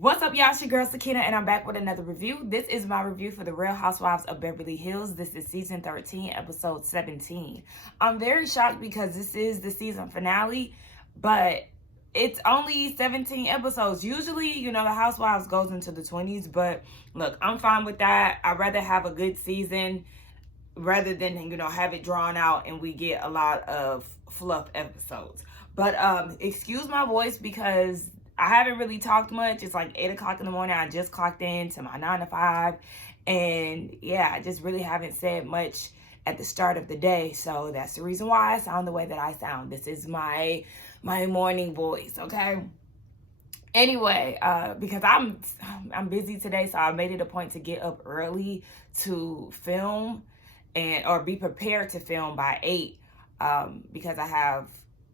What's up, y'all? It's your girl Sakina, and I'm back with another review. This is my review for the Real Housewives of Beverly Hills. This is season 13, episode 17. I'm very shocked because this is the season finale, but it's only 17 episodes. Usually, you know, the Housewives goes into the 20s, but look, I'm fine with that. I'd rather have a good season rather than, you know, have it drawn out and we get a lot of fluff episodes. But excuse my voice because I haven't really talked much. It's like 8 o'clock in the morning. I just clocked in to my 9 to 5. And yeah, I just really haven't said much at the start of the day. So that's the reason why I sound the way that I sound. This is my morning voice, okay? Anyway, because I'm busy today, so I made it a point to get up early to film or be prepared to film by 8 because I have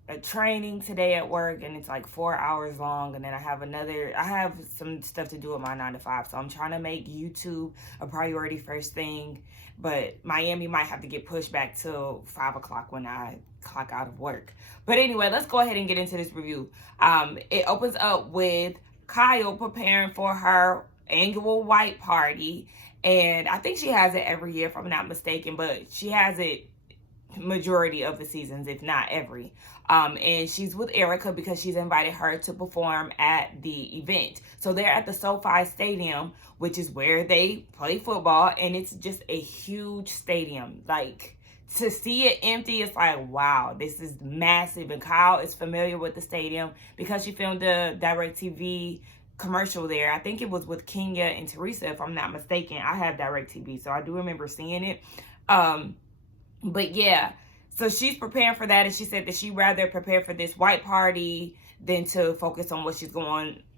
a training today at work and it's like 4 hours long, and then I have some stuff to do with my 9 to 5, so I'm trying to make YouTube a priority first thing, but Miami might have to get pushed back till 5 o'clock when I clock out of work. But anyway, let's go ahead and get into this review. It opens up with Kyle preparing for her annual white party, and I think she has it every year if I'm not mistaken, but she has it majority of the seasons, if not every. And she's with Erica because she's invited her to perform at the event. So they're at the SoFi Stadium, which is where they play football, and it's just a huge stadium. Like, to see it empty, it's like, wow, this is massive. And Kyle is familiar with the stadium because she filmed a DirecTV commercial there. I think it was with Kenya and Teresa, if I'm not mistaken. I have DirecTV, so I do remember seeing it. But yeah, so she's preparing for that, and she said that she'd rather prepare for this white party than to focus on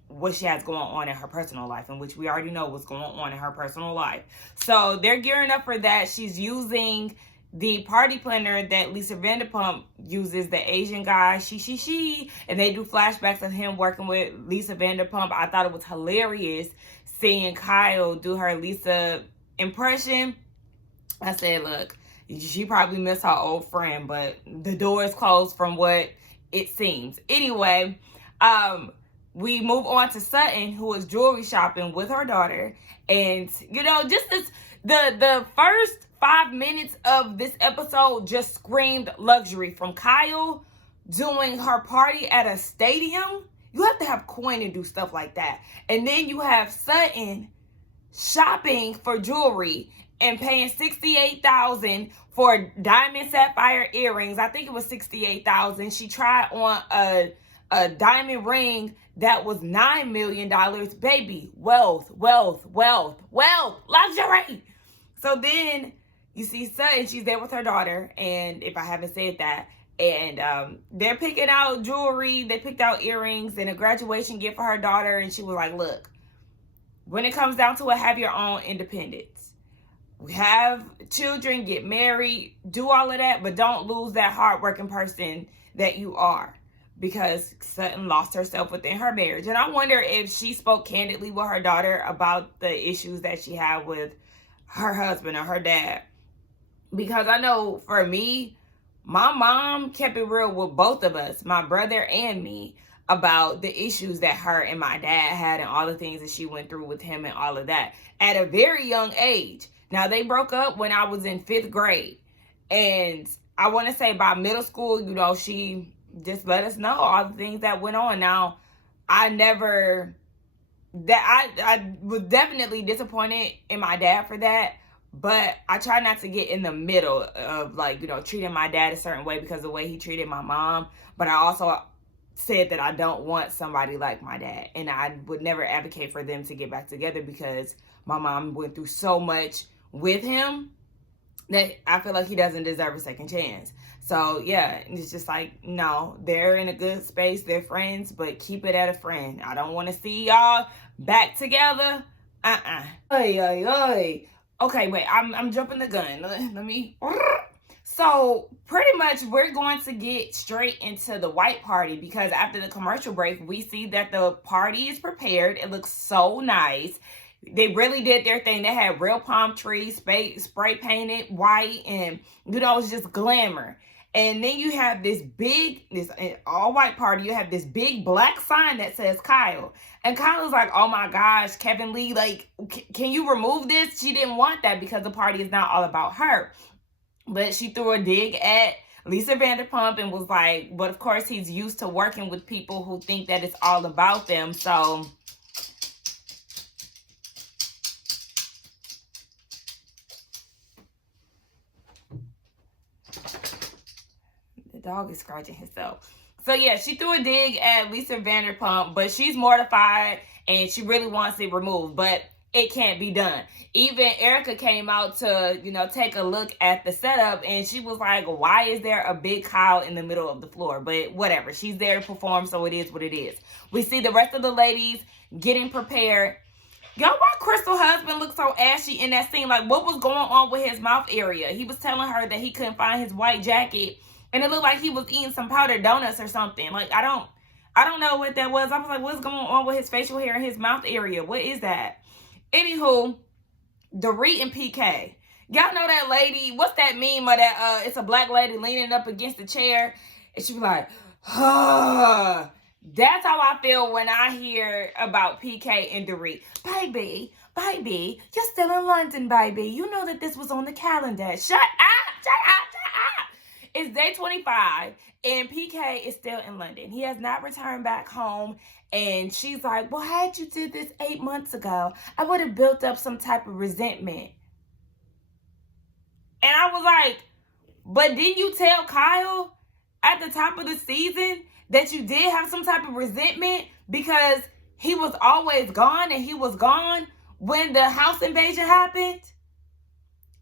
what she has going on in her personal life, and which we already know what's going on in her personal life. So they're gearing up for that. She's using the party planner that Lisa Vanderpump uses, the Asian guy, she, and they do flashbacks of him working with Lisa Vanderpump. I thought it was hilarious seeing Kyle do her Lisa impression. I said, look, she probably missed her old friend, but the door is closed from what it seems. Anyway, we move on to Sutton, who is jewelry shopping with her daughter. And, you know, just the first 5 minutes of this episode just screamed luxury. From Kyle doing her party at a stadium. You have to have coin to do stuff like that. And then you have Sutton shopping for jewelry and paying $68,000 for diamond sapphire earrings. I think it was $68,000. She tried on a diamond ring that was $9 million. Baby, wealth, luxury. So then you see Sutton, she's there with her daughter, and if I haven't said that, and they're picking out jewelry. They picked out earrings and a graduation gift for her daughter, and she was like, look, when it comes down to it, have your own independence. We have children, get married, do all of that, but don't lose that hardworking person that you are, because Sutton lost herself within her marriage. And I wonder if she spoke candidly with her daughter about the issues that she had with her husband or her dad. Because I know for me, my mom kept it real with both of us, my brother and me, about the issues that her and my dad had and all the things that she went through with him and all of that at a very young age. Now, they broke up when I was in 5th grade. And I want to say by middle school, you know, she just let us know all the things that went on. Now, I was definitely disappointed in my dad for that. But I try not to get in the middle of, like, you know, treating my dad a certain way because of the way he treated my mom. But I also said that I don't want somebody like my dad. And I would never advocate for them to get back together because my mom went through so much with him that I feel like he doesn't deserve a second chance. So yeah, it's just like, no, they're in a good space, they're friends, but keep it at a friend. I don't want to see y'all back together. Okay, wait, I'm jumping the gun. Let me. So pretty much we're going to get straight into the white party, because after the commercial break, we see that the party is prepared. It looks so nice. They really did their thing. They had real palm trees, spray painted white, and, you know, it was just glamour. And then you have this all white party. You have this big black sign that says Kyle. And Kyle is like, oh my gosh, Kevin Lee, like, can you remove this? She didn't want that because the party is not all about her. But she threw a dig at Lisa Vanderpump and was like, but of course he's used to working with people who think that it's all about them. So the dog is scratching himself. So yeah, she threw a dig at Lisa Vanderpump, but she's mortified and she really wants it removed, but it can't be done. Even Erica came out to, take a look at the setup, and she was like, why is there a big Kyle in the middle of the floor? But whatever, she's there to perform, so it is what it is. We see the rest of the ladies getting prepared. Y'all, why Crystal's husband looked so ashy in that scene? Like, what was going on with his mouth area? He was telling her that he couldn't find his white jacket, and it looked like he was eating some powdered donuts or something. Like, I don't know what that was. I was like, what's going on with his facial hair and his mouth area? What is that? Anywho, Dorit and PK. Y'all know that lady, what's that meme of that, it's a black lady leaning up against the chair, and she be like, ah. That's how I feel when I hear about PK and Dorit. Baby, you're still in London, baby. You know that this was on the calendar. Shut up. It's day 25, and PK is still in London. He has not returned back home. And she's like, well, had you did this 8 months ago, I would have built up some type of resentment. And I was like, but didn't you tell Kyle at the top of the season that you did have some type of resentment because he was always gone and he was gone when the house invasion happened?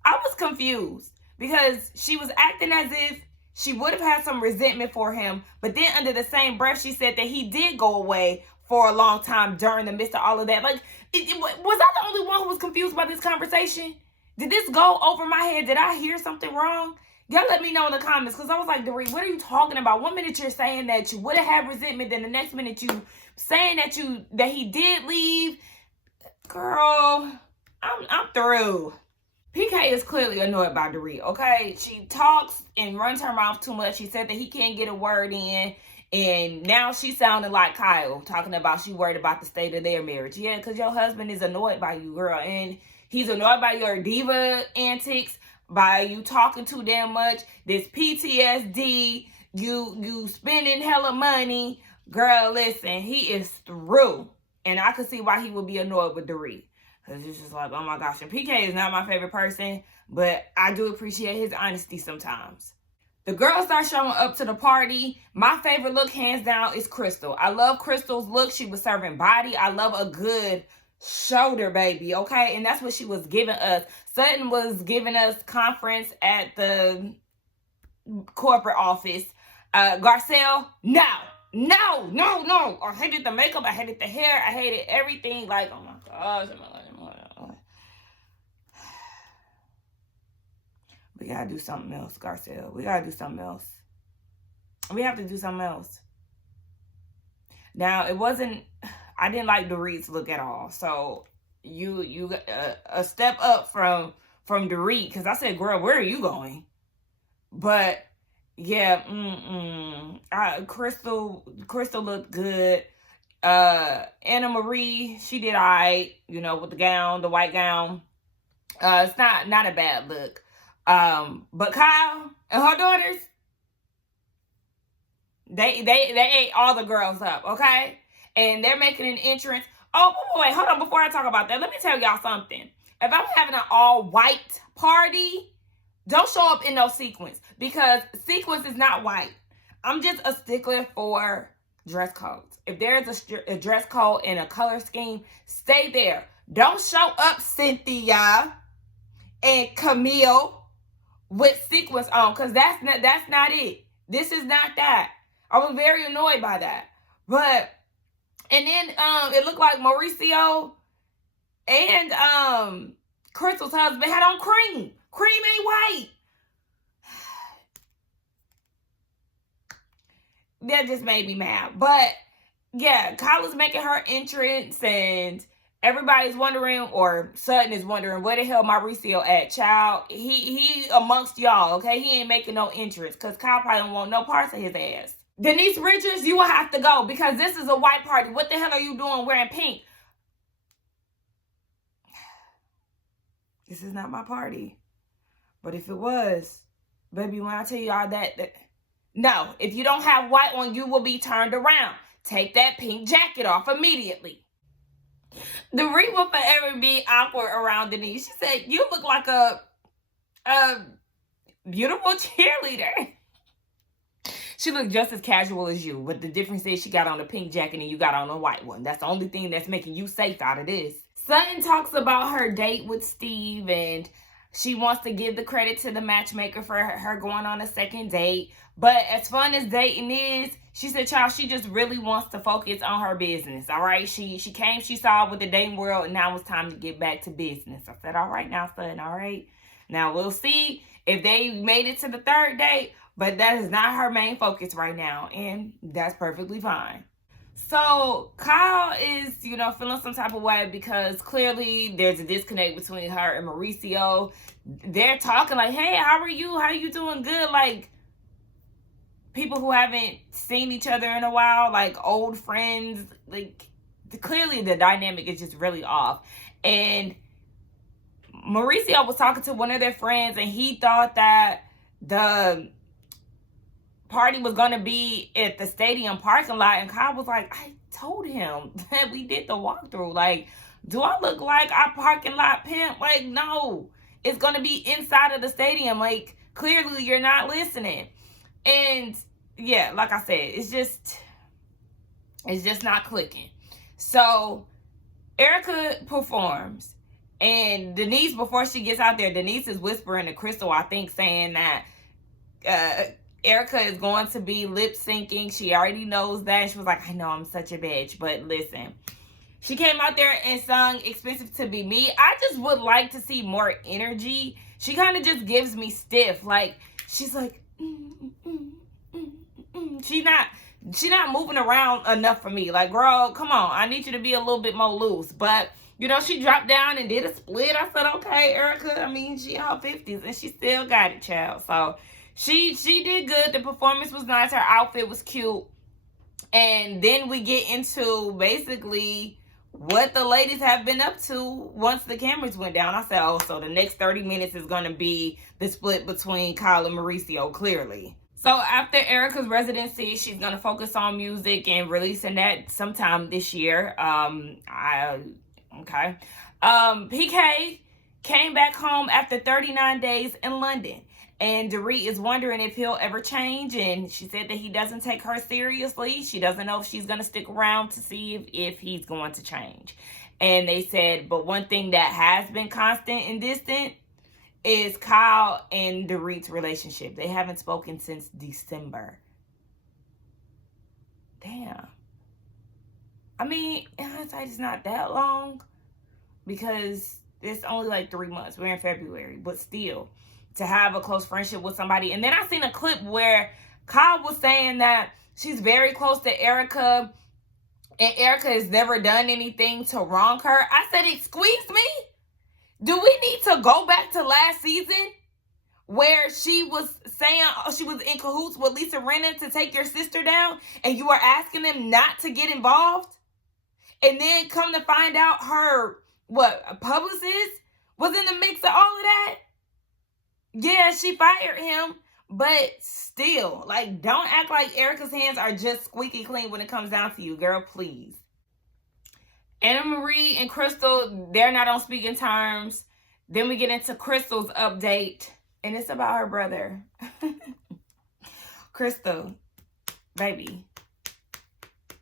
I was confused because she was acting as if she would have had some resentment for him, but then under the same breath, she said that he did go away for a long time during the midst of all of that. Like, was I the only one who was confused by this conversation? Did this go over my head? Did I hear something wrong? Y'all let me know in the comments, because I was like, Dorit, what are you talking about? One minute you're saying that you would have had resentment, then the next minute you saying that he did leave. Girl, I'm through. PK is clearly annoyed by Dorit, okay? She talks and runs her mouth too much. She said that he can't get a word in. And now she's sounding like Kyle, talking about she worried about the state of their marriage. Yeah, because your husband is annoyed by you, girl. And he's annoyed by your diva antics, by you talking too damn much, this PTSD, you spending hella money. Girl, listen, he is through. And I could see why he would be annoyed with Dorit. Because it's just like, oh my gosh. And PK is not my favorite person, but I do appreciate his honesty sometimes. The girls start showing up to the party. My favorite look, hands down, is Crystal. I love Crystal's look. She was serving body. I love a good shoulder, baby, okay? And that's what she was giving us. Sutton was giving us conference at the corporate office. Garcelle, no. I hated the makeup. I hated the hair. I hated everything. Like, oh my gosh. We gotta do something else, Garcelle. We gotta do something else. We have to do something else. Now, I didn't like Dorit's look at all. So, you a step up from Dorit, because I said, girl, where are you going? But yeah, Crystal looked good. Anna Marie, she did all right, with the gown, the white gown. It's not a bad look. But Kyle and her daughters, they ate all the girls up, okay? And they're making an entrance. Oh, wait, hold on. Before I talk about that, let me tell y'all something. If I'm having an all-white party, don't show up in no sequins, because sequins is not white. I'm just a stickler for dress codes. If there's a dress code and a color scheme, stay there. Don't show up, Cynthia and Camille, with sequins on, because that's not it. This is not that. I was very annoyed by that. But, and then it looked like Mauricio and Crystal's husband had on cream. Cream ain't white. That just made me mad. But yeah, Kyla's making her entrance, and Everybody's wondering, or Sutton is wondering, where the hell Mauricio at, child? He amongst y'all, okay? He ain't making no entrance because Kyle probably don't want no parts of his ass. Denise Richards, you will have to go because this is a white party. What the hell are you doing wearing pink? This is not my party. But if it was, baby, when I tell you all that no, if you don't have white on, you will be turned around. Take that pink jacket off immediately. Dorit will forever be awkward around Denise. She said, you look like a beautiful cheerleader. She looked just as casual as you, but the difference is she got on a pink jacket and you got on a white one. That's the only thing that's making you safe out of this. Sutton talks about her date with Steve, and she wants to give the credit to the matchmaker for her going on a second date. But as fun as dating is, she said, child, she just really wants to focus on her business, all right? She came, she saw with the dating world, and now it's time to get back to business. I said, all right now, Sutton, all right? Now, we'll see if they made it to the third date, but that is not her main focus right now, and that's perfectly fine. So Kyle is, feeling some type of way because clearly there's a disconnect between her and Mauricio. They're talking like, hey, how are you? How you doing? Good. Like people who haven't seen each other in a while, like old friends. Like clearly the dynamic is just really off. And Mauricio was talking to one of their friends and he thought that the party was going to be at the stadium parking lot, and Kyle was like, I told him that we did the walkthrough. Like, do I look like our parking lot pimp? Like, no, it's going to be inside of the stadium. Like, clearly you're not listening. And yeah, like I said, it's just not clicking. So Erica performs, and Denise, before she gets out there, Denise is whispering to Crystal, I think, saying that Erica is going to be lip syncing. She already knows that. She was like, I know I'm such a bitch, but listen. She came out there and sung Expensive to Be Me. I just would like to see more energy. She kind of just gives me stiff. Like, she's like, She's not moving around enough for me. Like, girl, come on. I need you to be a little bit more loose. But, she dropped down and did a split. I said, okay, Erica. I mean, she in her 50s and she still got it, child. So she did good. The performance was nice. Her outfit was cute. And then we get into basically what the ladies have been up to once the cameras went down. I said, oh, so the next 30 minutes is going to be the split between Kyle and Mauricio, clearly. So after Erica's residency, she's going to focus on music and releasing that sometime this year. PK came back home after 39 days in London. And Dorit is wondering if he'll ever change. And she said that he doesn't take her seriously. She doesn't know if she's going to stick around to see if he's going to change. And they said, but one thing that has been constant and distant is Kyle and Dorit's relationship. They haven't spoken since December. Damn. I mean, in hindsight, it's not that long because it's only like 3 months. We're in February, but still, to have a close friendship with somebody. And then I seen a clip where Kyle was saying that she's very close to Erica and Erica has never done anything to wrong her. I said, excuse me? Do we need to go back to last season where she was saying she was in cahoots with Lisa Rinna to take your sister down and you were asking them not to get involved? And then come to find out her, publicist was in the mix of all of that? Yeah, she fired him, but still, like, don't act like Erica's hands are just squeaky clean when it comes down to you, girl, please. Anna Marie and Crystal, they're not on speaking terms. Then we get into Crystal's update, and it's about her brother. Crystal, baby,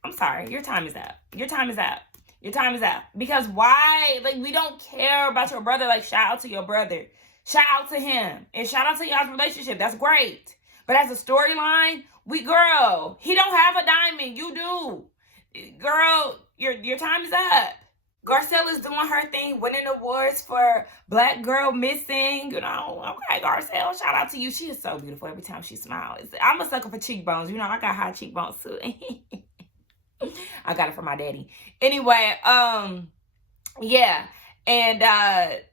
I'm sorry, your time is up. Your time is up. Your time is up. Because why? Like, we don't care about your brother. Like, shout out to your brother. Shout out to him. And shout out to y'all's relationship. That's great. But as a storyline, girl, he don't have a diamond. You do. Girl, your time is up. Garcella's doing her thing, winning awards for Black Girl Missing. Okay, Garcella, shout out to you. She is so beautiful every time she smiles. I'm a sucker for cheekbones. I got high cheekbones too. I got it from my daddy. Anyway, Yeah. And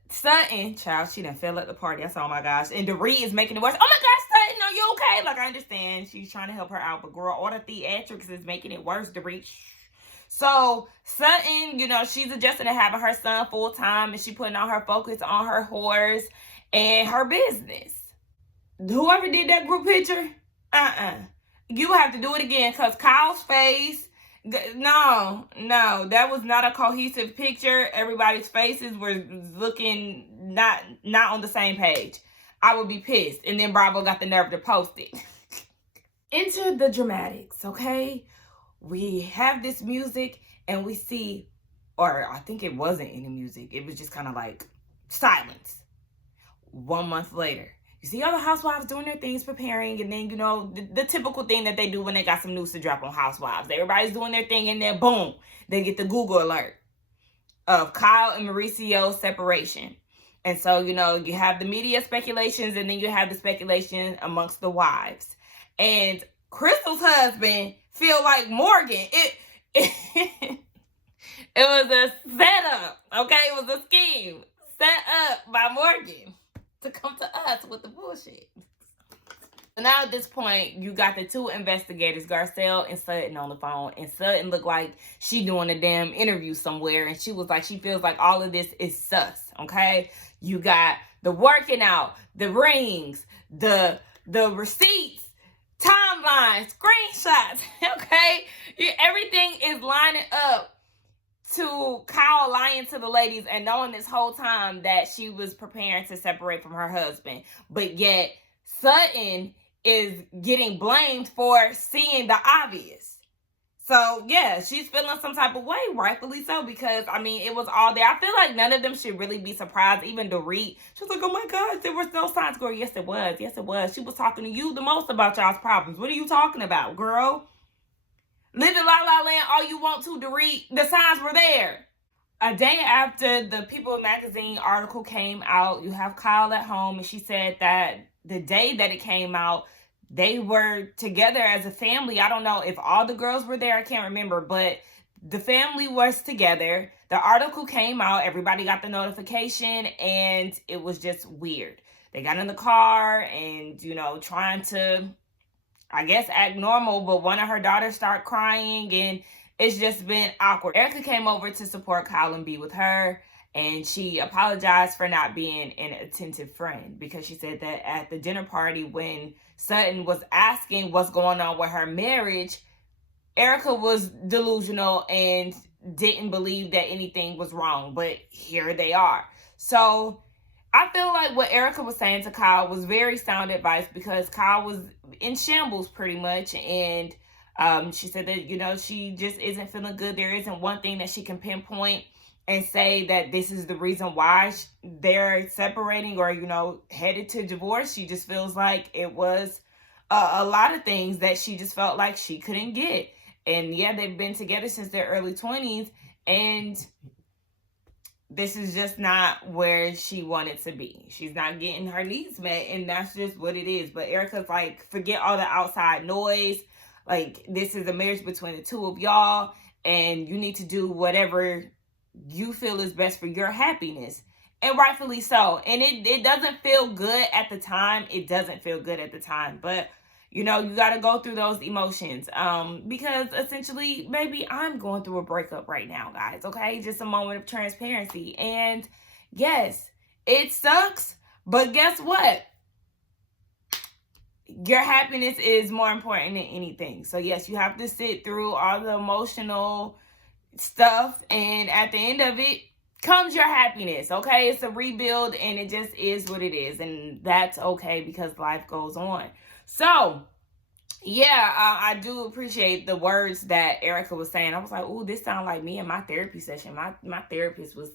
Sutton, child, she done fell at the party. I said, oh my gosh. And Dorit is making it worse. Oh my gosh, Sutton, are you okay? Like, I understand she's trying to help her out, but girl, all the theatrics is making it worse, Dorit. So Sutton, she's adjusting to having her son full time, and she putting all her focus on her horse and her business. Whoever did that group picture, you have to do it again, because Kyle's face, no, that was not a cohesive picture. Everybody's faces were looking not on the same page. I would be pissed. And then Bravo got the nerve to post it. Enter the dramatics, okay? We have this music and we see, or I think it wasn't any music. It was just kind of like silence. 1 month later, you see all the housewives doing their things, preparing, and then, the typical thing that they do when they got some news to drop on Housewives. Everybody's doing their thing, and then boom, they get the Google alert of Kyle and Mauricio's separation. And so, you have the media speculations, and then you have the speculation amongst the wives. And Crystal's husband feel like Morgan. It was a setup, okay? It was a scheme set up by Morgan to come to us with the bullshit. So now at this point, you got the two investigators, Garcelle and Sutton, on the phone. And Sutton looked like she doing a damn interview somewhere. And she was like, she feels like all of this is sus, okay? You got the working out, the rings, the receipts, timelines, screenshots, okay? Everything is lining up to Kyle lying to the ladies and knowing this whole time that she was preparing to separate from her husband. But yet, Sutton is getting blamed for seeing the obvious. So, yeah, she's feeling some type of way, rightfully so, because, it was all there. I feel like none of them should really be surprised. Even Dorit, she was like, oh my gosh, there was no signs, girl. Yes, it was. Yes, it was. She was talking to you the most about y'all's problems. What are you talking about, girl? Live in La La Land all you want to, Dorit. The signs were there. A day after the People magazine article came out, you have Kyle at home, and she said that the day that it came out, they were together as a family. I don't know if all the girls were there. I can't remember, but the family was together. The article came out. Everybody got the notification, and it was just weird. They got in the car and, trying to, I guess, act normal, but one of her daughters started crying, and it's just been awkward. Erica came over to support Kyle and be with her, and she apologized for not being an attentive friend, because she said that at the dinner party when Sutton was asking what's going on with her marriage, Erica was delusional and didn't believe that anything was wrong, but here they are. So I feel like what Erica was saying to Kyle was very sound advice, because Kyle was in shambles pretty much. And she said that, she just isn't feeling good. There isn't one thing that she can pinpoint and say that this is the reason why they're separating or, headed to divorce. She just feels like it was a lot of things that she just felt like she couldn't get. And yeah, they've been together since their early 20s. And this is just not where she wanted to be. She's not getting her needs met, and that's just what it is. But Erica's like, forget all the outside noise. Like, this is a marriage between the two of y'all, and you need to do whatever you feel is best for your happiness. And rightfully so. And it doesn't feel good at the time. It doesn't feel good at the time. But you got to go through those emotions, because essentially, maybe I'm going through a breakup right now, guys, okay? Just a moment of transparency. And yes, it sucks, but guess what? Your happiness is more important than anything. So yes, you have to sit through all the emotional stuff, and at the end of it comes your happiness, okay? It's a rebuild, and it just is what it is, and that's okay, because life goes on. So, yeah, I do appreciate the words that Erica was saying. I was like, ooh, this sounds like me in my therapy session. My therapist was,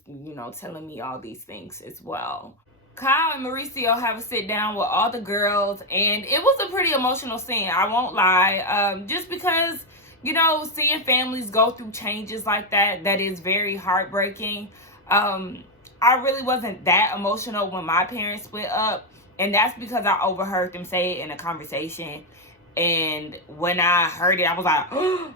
telling me all these things as well. Kyle and Mauricio have a sit down with all the girls, and it was a pretty emotional scene, I won't lie. Just because, seeing families go through changes like that is very heartbreaking. I really wasn't that emotional when my parents split up. And that's because I overheard them say it in a conversation. And when I heard it, I was like, oh,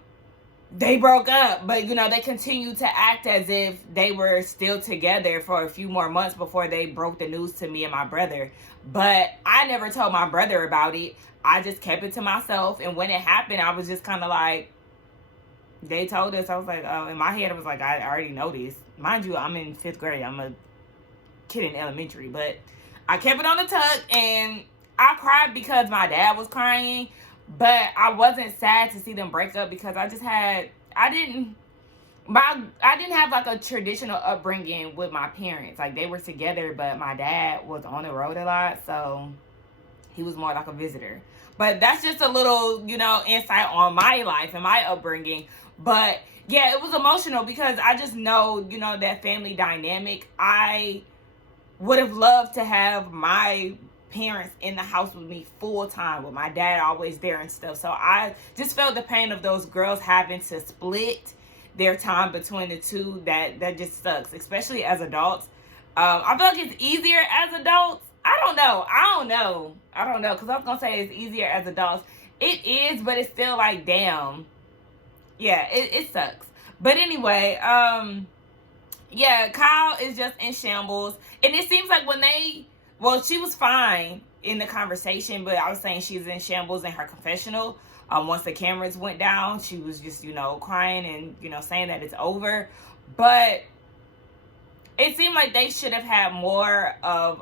they broke up, but you know, they continued to act as if they were still together for a few more months before they broke the news to me and my brother. But I never told my brother about it. I just kept it to myself, and when it happened, I was just kind of like, they told us. I was like, oh, in my head I was like, I already know this. Mind you, I'm in 5th grade. I'm a kid in elementary, but I kept it on the tuck, and I cried because my dad was crying. But I wasn't sad to see them break up because I didn't have like a traditional upbringing with my parents. Like, they were together, but my dad was on the road a lot, so he was more like a visitor. But that's just a little, you know, insight on my life and my upbringing. But yeah, it was emotional because I just know, you know, that family dynamic. I would have loved to have my parents in the house with me full time, with my dad always there and stuff. So I just felt the pain of those girls having to split their time between the two. That just sucks, especially as adults. I feel like it's easier as adults. I don't know because I was gonna say it's easier as adults. It is, but it's still like, damn. Yeah, it sucks. But anyway, yeah, Kyle is just in shambles, and it seems like she was fine in the conversation, but I was saying she's in shambles in her confessional. Once the cameras went down, she was just, you know, crying and, you know, saying that it's over. But it seemed like they should have had more of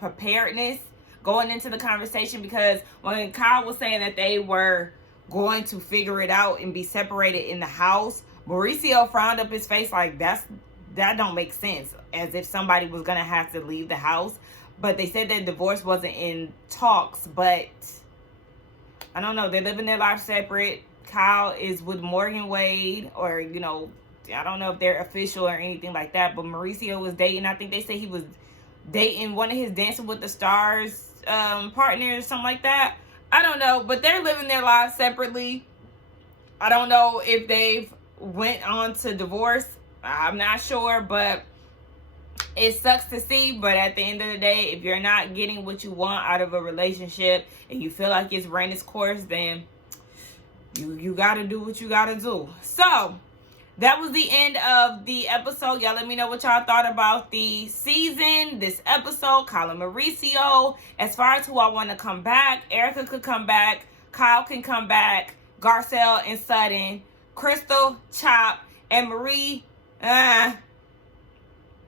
preparedness going into the conversation, because when Kyle was saying that they were going to figure it out and be separated in the house, Mauricio frowned up his face like, that don't make sense, as if somebody was gonna have to leave the house. But they said that divorce wasn't in talks, but I don't know, they're living their life separate. Kyle is with Morgan Wade, or, you know, I don't know if they're official or anything like that, but Mauricio was dating, I think they said he was dating one of his Dancing with the Stars partners, something like that. I don't know, but they're living their lives separately. I don't know if they've went on to divorce. I'm not sure, but it sucks to see. But at the end of the day, if you're not getting what you want out of a relationship and you feel like it's ran its course, then you gotta do what you gotta do. So that was the end of the episode. Y'all let me know what y'all thought about the season, this episode, Kyle and Mauricio. As far as who I want to come back, Erica could come back, Kyle can come back, Garcelle and Sutton, Crystal, Chop, and Marie,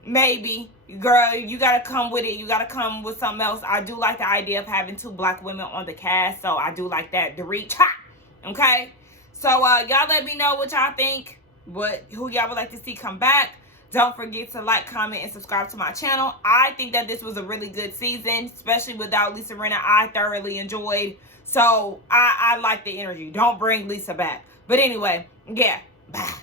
maybe. Girl, you got to come with it. You got to come with something else. I do like the idea of having 2 black women on the cast, so I do like that. Dorit, Chop, okay? So y'all let me know what y'all think. Who y'all would like to see come back. Don't forget to like, comment, and subscribe to my channel. I think that this was a really good season, especially without Lisa Rinna. I thoroughly enjoyed. So I like the energy. Don't bring Lisa back. But anyway, yeah. Bye.